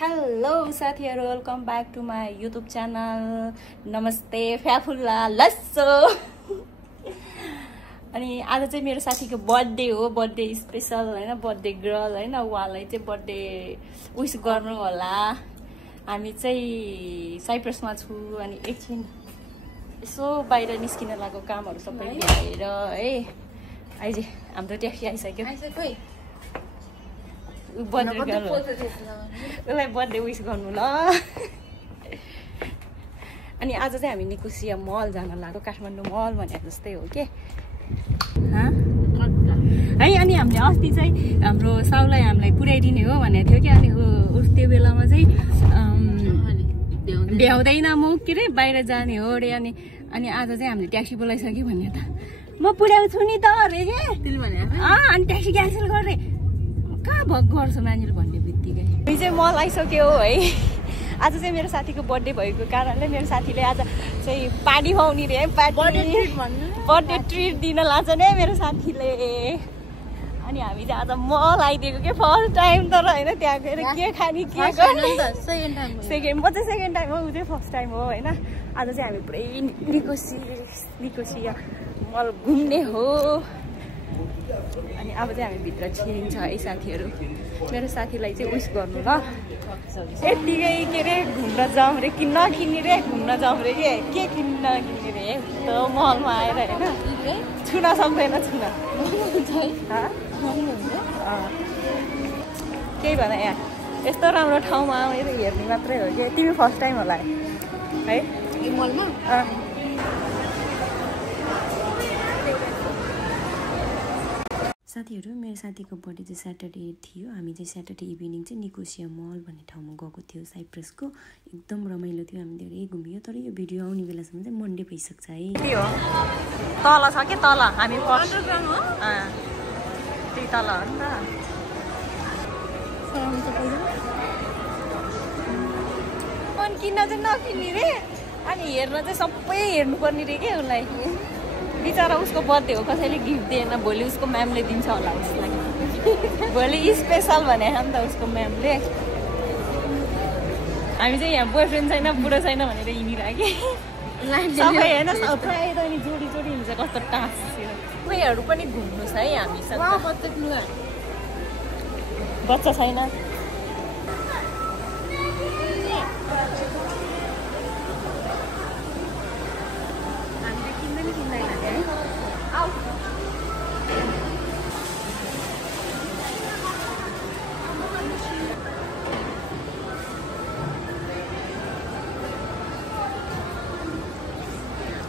Hello साथीहरु, welcome back to my YouTube channel. नमस्ते फ्याफुल्ला लस्सो। अनि आज चाहिँ मेरो साथीको बर्थडे हो, बर्थडे स्पेशल हैन, बर्थडे गर्ल हैन, उहाँलाई चाहिँ बर्थडे विश गर्नु होला। हामी चाहिँ साइप्रसमा छु अनि एकछिन यसो बाहिर निस्किन लागेको कामहरु सबै भ्याएर है। आइज हाम्रो ट्याक्सी आइसक्यो। उसलाई बर्थडे विश गर्नु ल। अनि आज चाहिँ हामी निकोसिया मल जान लाग्यो, काठमाडौँ मल भने जस्तै हो के है। अनि हामीले अस्ति चाहिँ हाम्रो साउलाई हामीलाई पुर्याइदिने हो भनेको थियो कि, अनि त्यो बेलामा चाहिँ भ्याउँदैन म के अरे बाहिर जाने हो अरे। अनि आज चाहिँ हामीले ट्याक्सी बोलाइसक्यो भन्ने त म पुर्याउँछु नि त अरे के अनि ट्याक्सी क्यान्सल गरे। कहाँ भग गर्छ नानीले भन्ने बित्तिकै हामी चाहिँ मल आइसक्यो है। आज चाहिँ मेरो साथीको बर्थडे भएको कारणले मेरो साथीले आज चाहिँ पार्टी खुवाउने रे, बर्थडे ट्रिट दिन लान्छ नि मेरो साथीले। अनि हामी चाहिँ आज मल आइदिएको के फर्स्ट टाइम तर होइन, त्यहाँ गएर के खाने के सेकेन्ड, म चाहिँ सेकेन्ड टाइम हो, ऊ चाहिँ फर्स्ट टाइम हो होइन। आज चाहिँ हामी पुरै निकोसिया मल घुम्ने हो। अनि अब चाहिँ हामी भित्र छिरिन्छ है साथीहरू। मेरो साथीलाई चाहिँ विश गर्नु ल। यत्तिकै के अरे घुम्न जाउँ रे, किन्न किन्ने रे, घुम्न जाउँ रे के किन्न किन्ने रे यस्तो मलमा आएर होइन। छुन सक्दैन छुन केही भन यहाँ यस्तो राम्रो ठाउँमा आएर हेर्ने मात्रै हो कि। तिमी फर्स्ट टाइम होला है मलमा। साथीहरू, मेरो साथीको बर्थडे चाहिँ स्याटरडे थियो। हामी चाहिँ स्याटरडे इभिनिङ चाहिँ निकोसिया मल भन्ने ठाउँमा गएको थियो साइप्रसको। एकदम रमाइलो थियो, हामी धेरै घुम्यो। तर यो भिडियो आउने बेलासम्म चाहिँ मन्डे भइसक्छ है। के हो तल छ के तल हामी अन्डरग्राउन्ड हो त्यही तल हो नि त। मन किन्न चाहिँ नकिन्ने रे, अनि हेर्न चाहिँ सबै हेर्नुपर्ने रे के उसलाई। बिचरा उसको बर्थडे हो, कसैले गिफ्ट दिएन, भोलि उसको म्यामले दिन्छ होला उसलाई। भोलि स्पेसल भने नि त उसको म्यामले। हामी चाहिँ यहाँ बोयफ्रेन्ड छैन बुढो छैन भनेर हिँडिरहेको सबै होइन। प्रायः त अनि जोडी जोडी हुन्छ, कस्तो टाँस उयोहरू पनि घुम्नुहोस् है हामीसँग। बच्चा छैन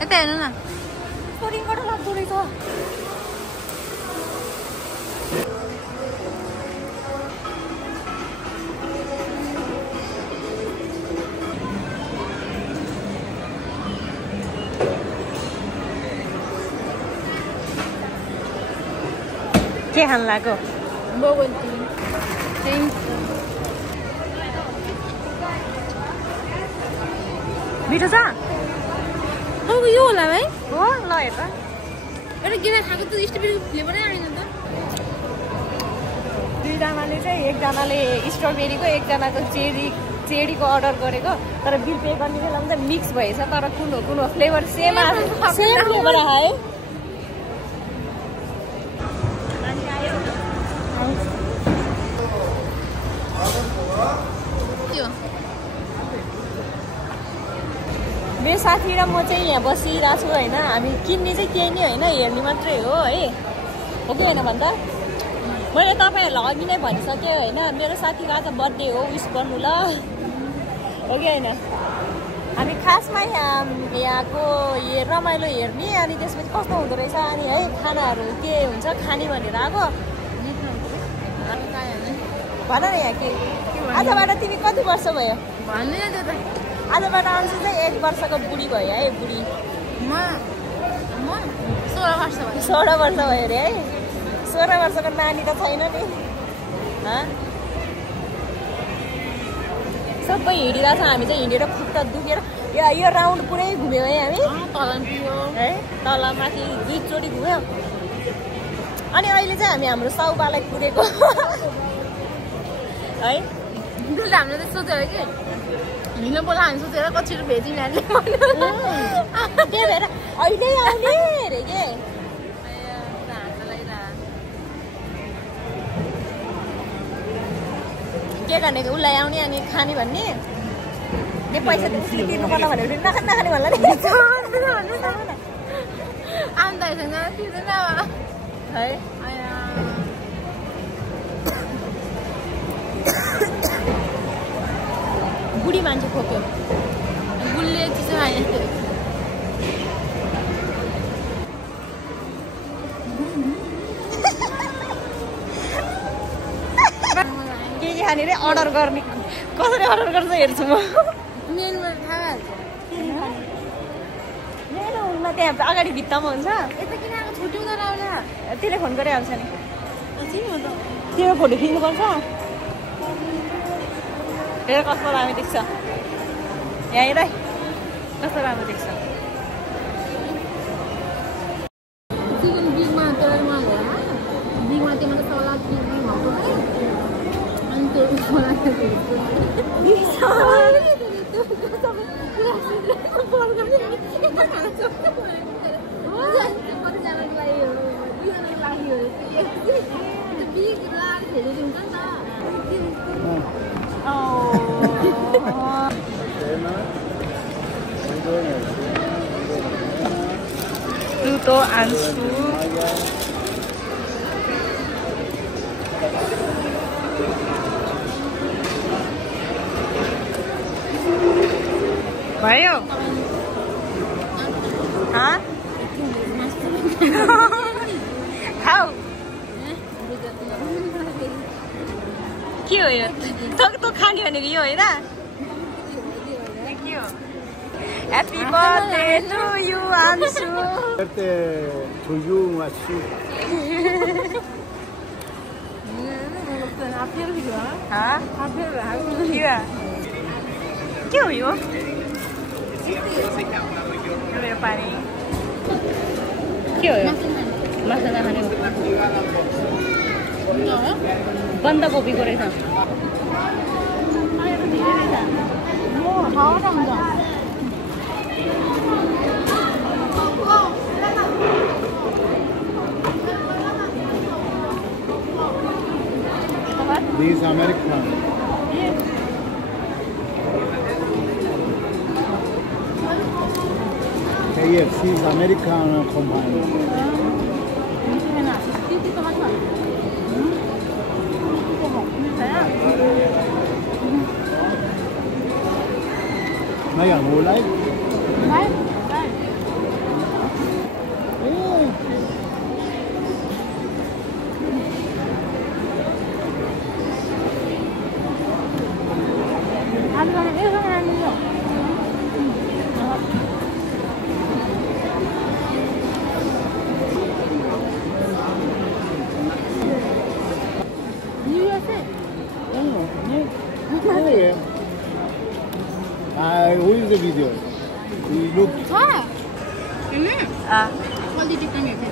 यता हेर्नु न, रिङबाट लाग्दो रहेछ। के खान लाग्यो? मिठो छ यो होला भाइ हो। ल हेर एउटा गिरा खाएको त स्ट्रबेरीको फ्लेभरै आएन त। दुईजनाले चाहिँ एकजनाले स्ट्रबेरीको एकजनाको चेरीको अर्डर गरेको, तर बिल पे गर्ने बेलामा चाहिँ मिक्स भएछ। तर कुन हो फ्लेभर सेम फ्लेभर आयो। मेरो साथी र म चाहिँ यहाँ बसिरहेको छु होइन। हामी किन्ने चाहिँ केही नै होइन, हेर्ने मात्रै हो है, हो कि होइन भन्दा। मैले तपाईँहरूलाई अघि नै भनिसकेँ होइन, मेरो साथीको आज बर्थडे हो, विश गर्नु ल, हो कि होइन। हामी खासमा यहाँको रमाइलो हेर्ने, अनि त्यसपछि कस्तो हुँदो रहेछ अनि है खानाहरू के हुन्छ खाने भनेर आएको। भन न यहाँ के आजबाट तिमी कति वर्ष भयो? आजबाट आउँछु चाहिँ 1 वर्षको बुढी भयो है। बुढी म 16 वर्ष भयो। 16 वर्ष भयो अरे है। 16 वर्षको नानी त छैन नि। सबै हिँडिरहेको छ, हामी चाहिँ हिँडेर खुट्टा दुखेर यो राउन्ड पुरै घुम्यो है हामी। है तल माथि 2 चोटि घुम्यो। अनि अहिले चाहिँ हामी हाम्रो साउबालाई पुगेको है। त्यसले हामीले त सोच्यो कि हिँड्न बोला हामी सोचेर कतिवटा भेजी नानीले त्यही भएर अहिले आउने अरे के के गर्ने उसलाई आउने अनि खाने भन्ने त्यो पैसा उसले तिर्नु पर्ला भनेर नखाने भन्ला नि आउँदैसँग तिर्दैन है बुढी मान्छे खोक्यो बुढीले चिसो खायो के खाने रे अर्डर गर्ने कसरी अर्डर गर्छ हेर्छु म मेनुमा थाहा मेनुमा त्यहाँ अगाडि भित्तामा हुन्छ यता किन आएको छुट्टी हुँदैन होला त्यसले फोन गरिहाल्छ नि चिन्नु त त्यो फोटो खिच्नुपर्छ हेर कस्तो राम्रो देख्छ यहाँ हेर कस्तो राम्रो देख्छ चिकन बिगमा तेलमा गयो बिगमा त्यो मतलब सलाद भएको अनि त्यो Pluto Ansu भयो खाऊ के हो यो तँ खाने भनेको यो होइन के हो Happy birthday to you, Ansu. Birthday to you, Ansu. Hả? Chưa. के हो यो? मेरो पानी. के हो यो? मसला खाने हो. बन्दाकोपीको रहेछ. These American. KFC is American company. Này à, ngồi lấy. Who is the video? You look. Quality पनि हेर्छ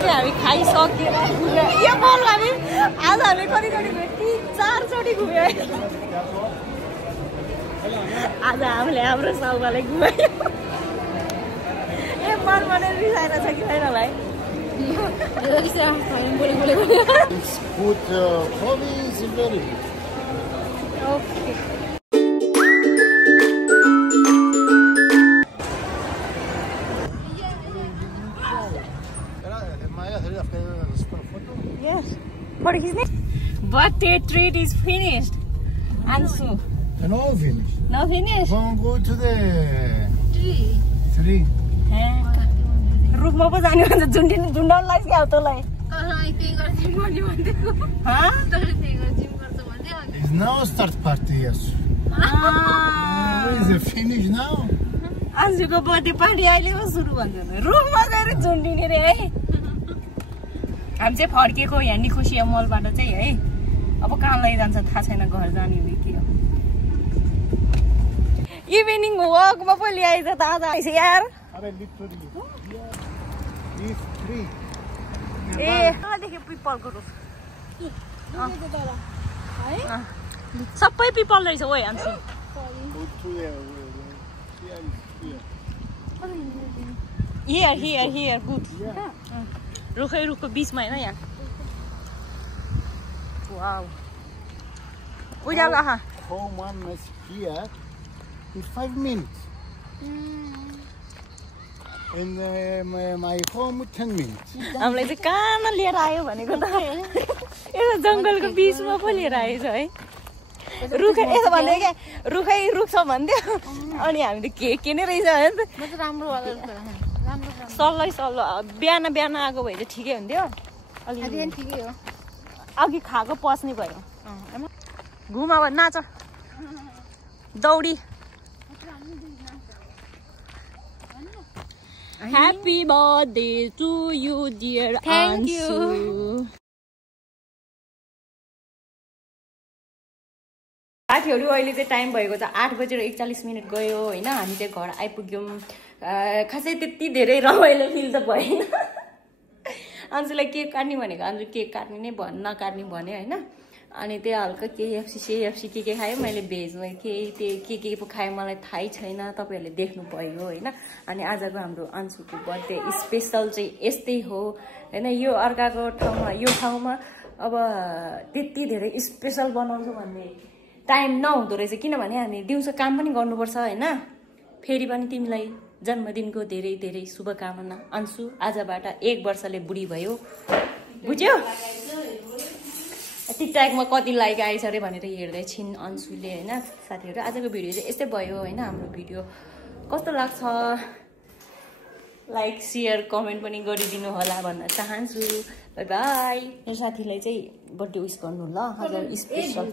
के हामी खाइसक्यो यो बल हामी आज हामी कति घुम्यो 3-4 चोटि घुम्यो आज हामीले हाम्रो साउगालाई घुमायो ए मन मनै रिसाएर छ कि छैन भाइ Food hobby is very good. Okay Yes. What is it? Birthday treat is finished. Ansu. No finish. No finish? Go to the tree. रुखमा पो जाने भन्छ झुन्डाउनु लाग्छ क्या तँलाई It's now start party, yes. Is it finished now? आजको birthday party अहिले पो सुरु भन्छ रुखमा गएर झुन्डिने रे है हामी चाहिँ फर्केको यहाँ निकोसिया मलबाट चाहिँ है अब कहाँ लैजान्छ थाहा छैन घर जाने हो कि के हो इभिनिङ वकमा पो ल्याएछ त आज यार देख्यो पिपलको रुख सबै पिपल रहेछ ओ आन्सु हियर गुड रुखको बिचमा होइन यहाँ वाउ उज्यालो आहा Home one is here in 5 minutes. And my home 10 minutes. हामीलाई चाहिँ कहाँ लिएर आयो भनेको त यसो जङ्गलको बिचमा पो लिएर आएछ है रुख यसो भन्दै क्या रुखै रुख छ भन्थ्यो अनि हामी त के नै रहेछ राम्रो सल्लो बिहान आएको भए चाहिँ ठिकै हुन्थ्यो ठिकै हो अघि खाएको पस्ने भयो घुम अब नाच दौडी happy birthday to you dear Ansu साथीहरू अहिले चाहिँ टाइम भएको छ 8:41 गयो होइन हामी चाहिँ घर आइपुग्यौँ खासै त्यति धेरै रमाइलो फिल त भएन अन्जुलाई केक काट्ने भनेको अन्जु केक काट्ने नै नकाट्ने भने होइन अनि त्यो हल्का केएफसी के खायो मैले भेजमा केही के पो खाएँ मलाई थाहै छैन तपाईँहरूले देख्नु भयो होइन अनि आजको हाम्रो अन्जुको बर्थडे स्पेसल चाहिँ यस्तै हो होइन यो अर्काको ठाउँमा यो ठाउँमा अब त्यति धेरै स्पेसल बनाउँछु भन्ने टाइम नहुँदो रहेछ किनभने हामी दिउँसो काम पनि गर्नुपर्छ होइन फेरि पनि तिमीलाई जन्मदिनको धेरै धेरै शुभकामना अन्सु आजबाट 1 वर्षले बुढी भयो बुझ्यो टिकटकमा कति लाइक आइछ अरे भनेर हेर्दै छिन् अन्सुले होइन साथीहरू आजको भिडियो चाहिँ यस्तै भयो होइन हाम्रो भिडियो कस्तो लाग्छ लाइक शेयर कमेन्ट पनि गरिदिनु होला भन्न चाहन्छु बाई बाई मेरो साथीलाई चाहिँ बर्थडे विश गर्नु ल आज स्पेसल